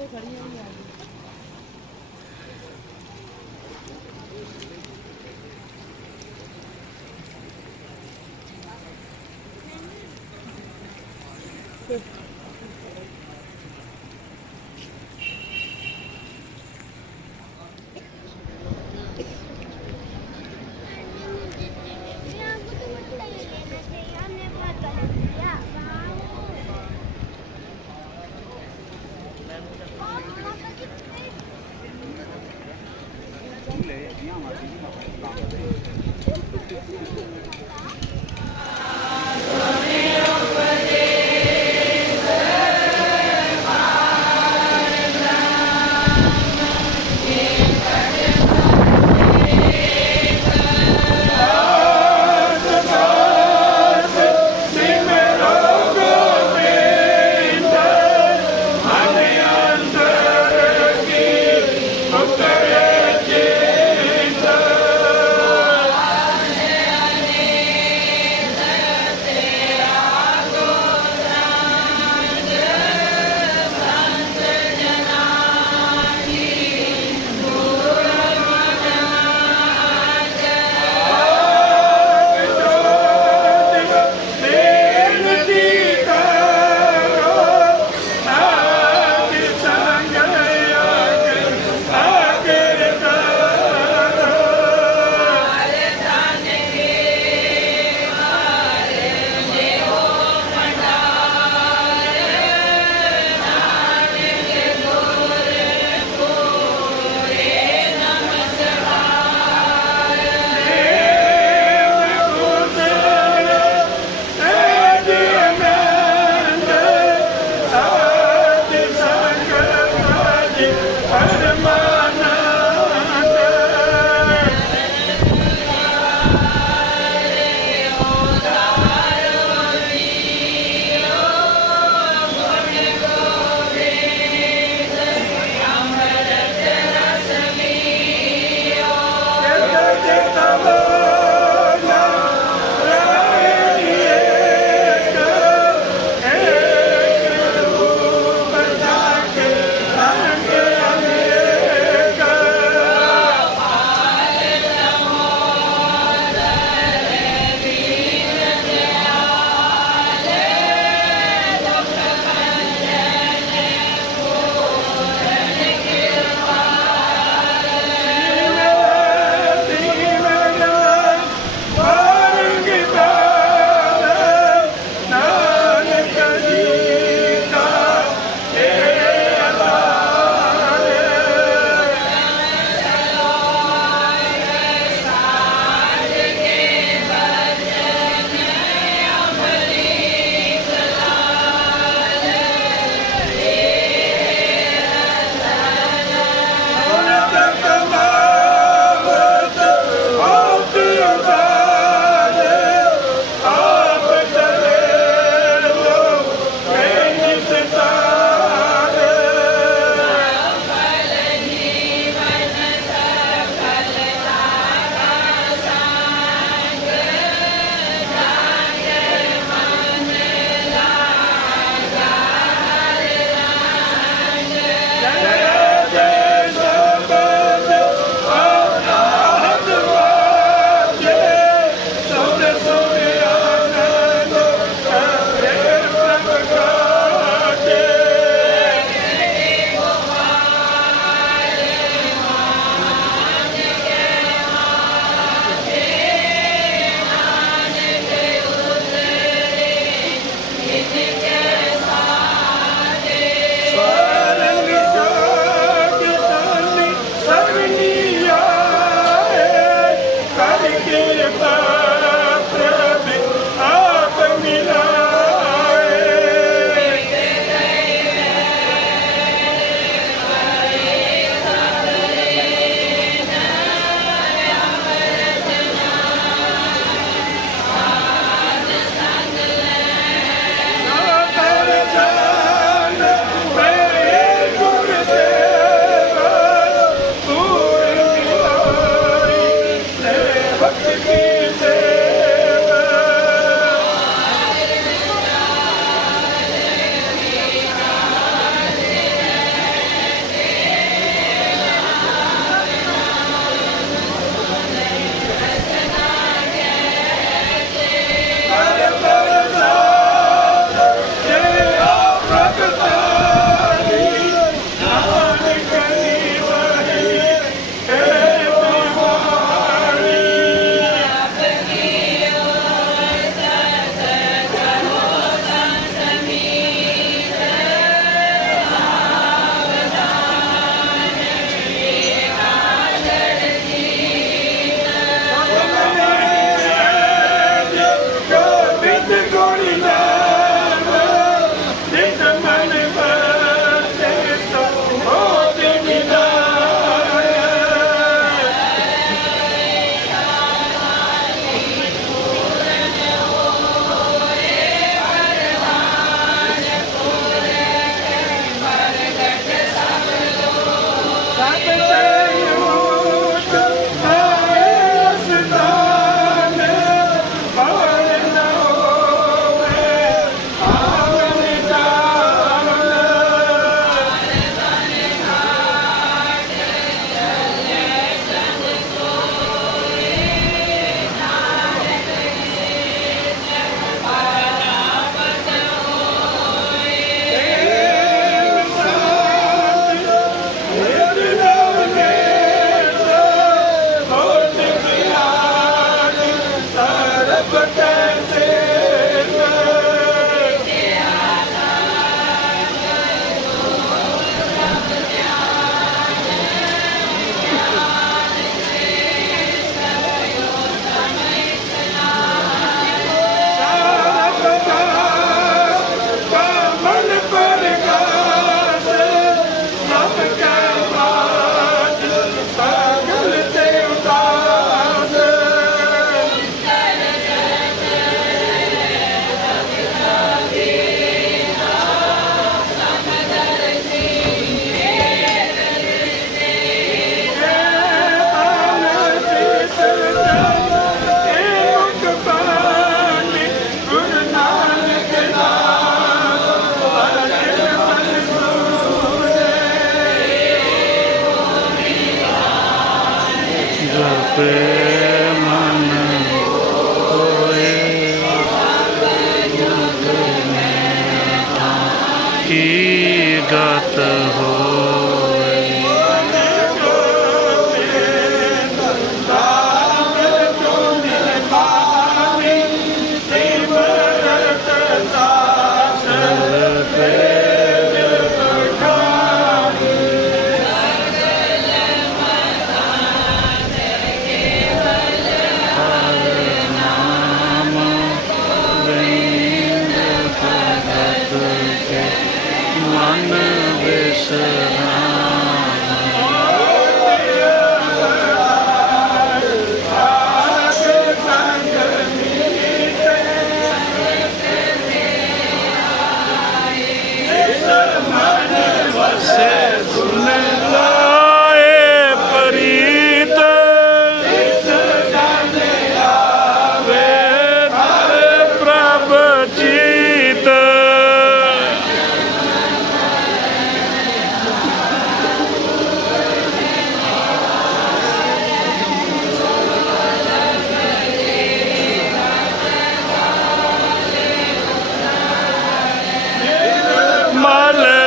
ਤੇ ਖੜੀਆਂ ਵੀ ਆ ਗਈਆਂ। လေညမှာဒီမှာပါတယ်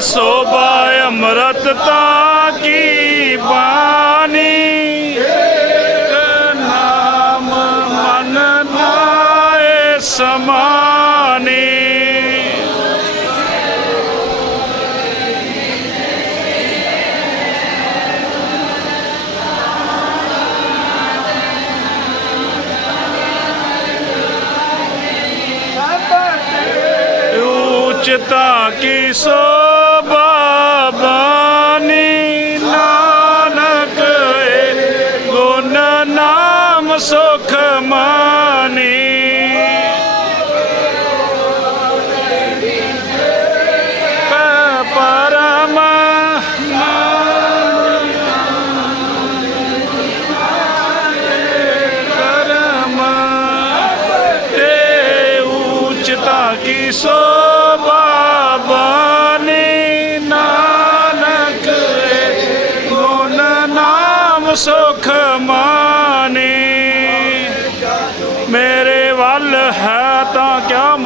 शोभा अमृतता की बानी। नाम मन भाए समानी। उचता की सो Joseph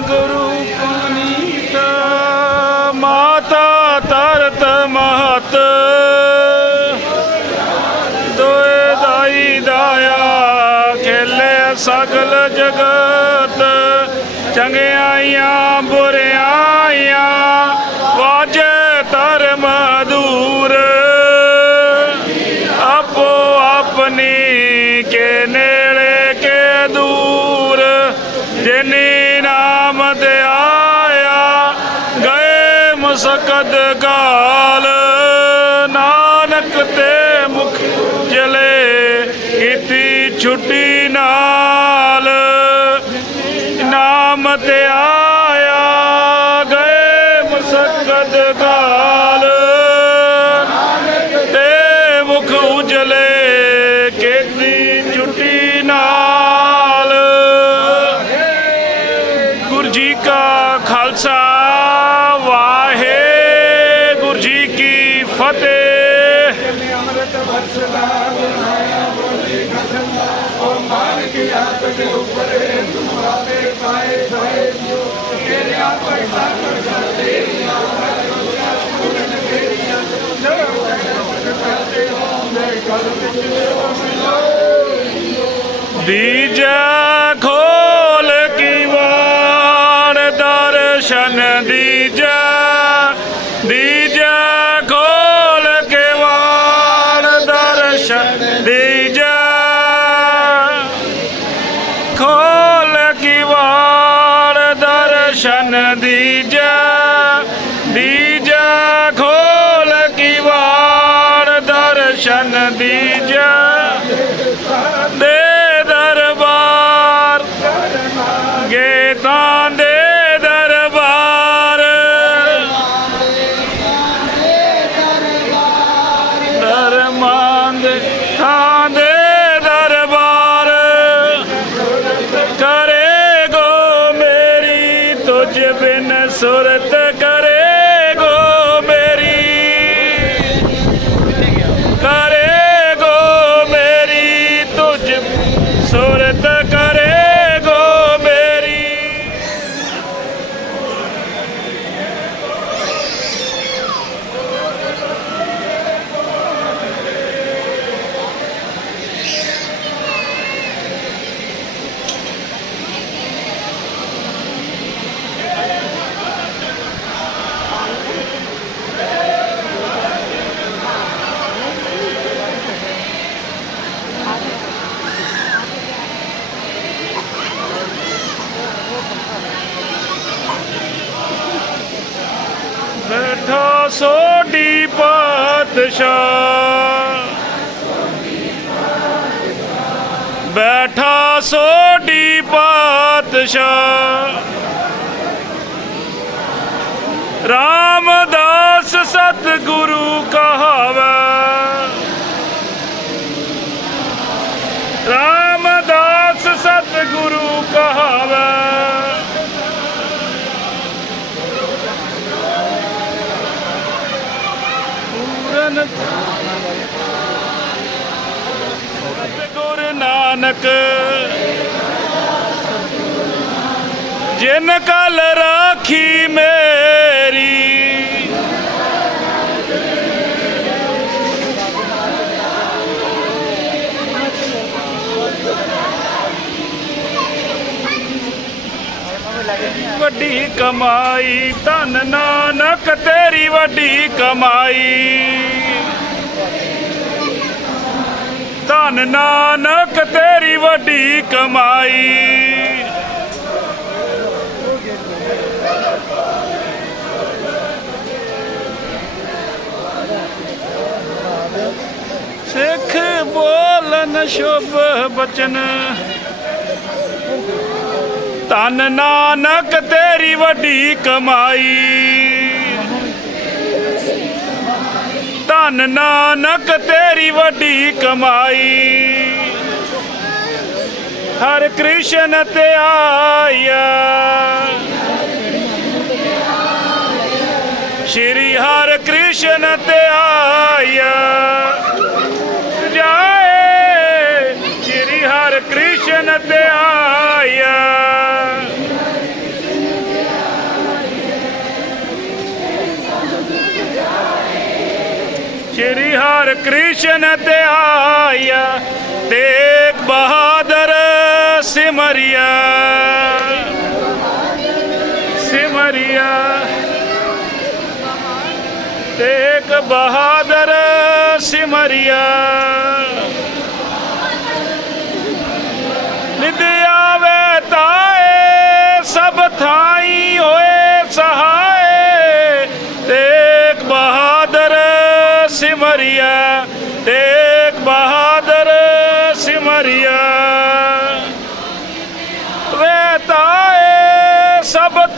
ಗುರು ਕਦ ਗਾਲ ਨਾਨਕ ਤੇ ਮੁਖ ਜਲੇ ਕੀਤੀ ਛੁੱਟੀ ਨਾਲ। ਨਾਮ ਤੇ ਆ शन ਸੋਢੀ ਪਾਤਸ਼ਾਹ। ਬੈਠਾ ਸੋਢੀ ਪਾਤਸ਼ਾਹ। ਰਾਮਦਾਸ ਸਤਿਗੁਰੂ ਕਹਾਵੇ। ਪੂਰਨ ਗੁਰ ਨਾਨਕ। ਜਿਨ ਕਲ ਰਾਖੀ ਮੇਰੀ। ਵੱਡੀ ਕਮਾਈ, ਧਨ ਨਾਨਕ, ਤੇਰੀ ਵੱਡੀ ਕਮਾਈ। ਧਨ ਨਾਨਕ, ਤੇਰੀ ਵੱਡੀ ਕਮਾਈ। ਸਿੱਖ ਬੋਲਨ ਸ਼ੁਭ ਬਚਨ। ਧਨ ਨਾਨਕ ਤੇਰੀ ਵੱਡੀ ਕਮਾਈ। ਧਨ ਨਾਨਕ ਤੇਰੀ ਵੱਡੀ ਕਮਾਈ। ਹਰ ਕ੍ਰਿਸ਼ਨ ਤੇ ਆਇਆ। ਸ਼੍ਰੀ ਹਰ ਕ੍ਰਿਸ਼ਨ ਤੇ ਆਇਆ। ਜਾਏ ਸ਼੍ਰੀ ਹਰ ਕ੍ਰਿਸ਼ਨ ਤੇ ਸ਼੍ਰੀ ਹਰ ਕ੍ਰਿਸ਼ਨ ਤੇ ਆਇਆ ਤੇਗ ਬਹਾਦਰ ਸਿਮਰਿਆ। ਸਿਮਰਿਆ।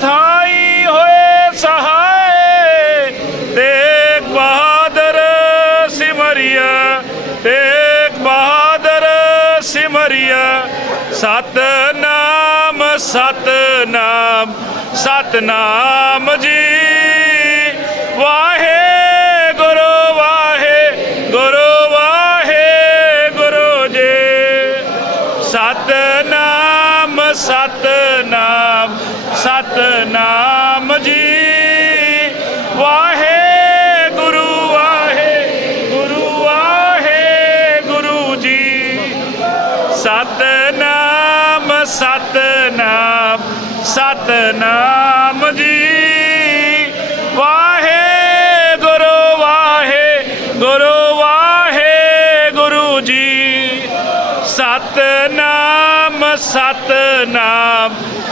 ਥਾਈ ਹੋਏ ਸਹਾਏ ਤੇਗ ਬਹਾਦਰ ਸਿਮਰਿਆ ਤੇਗ ਬਹਾਦਰ ਸਿਮਰਿਆ। ਸਤਨਾਮ ਸਤਨਾਮ ਸਤਨਾਮ ਜੀ ਵਾਹਿ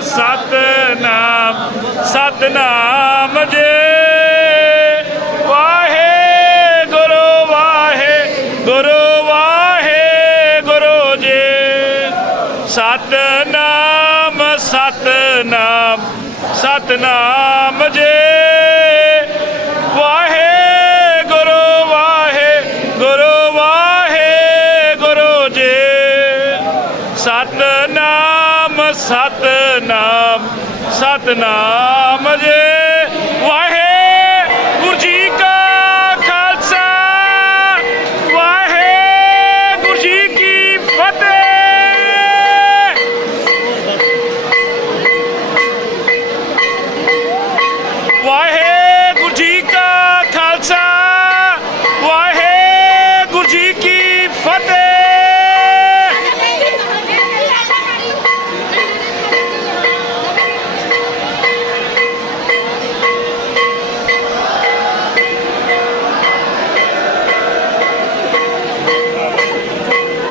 ਸਤਨਾਮ ਸਤਨਾਮ ਜੇ ਸਤਨਾਮ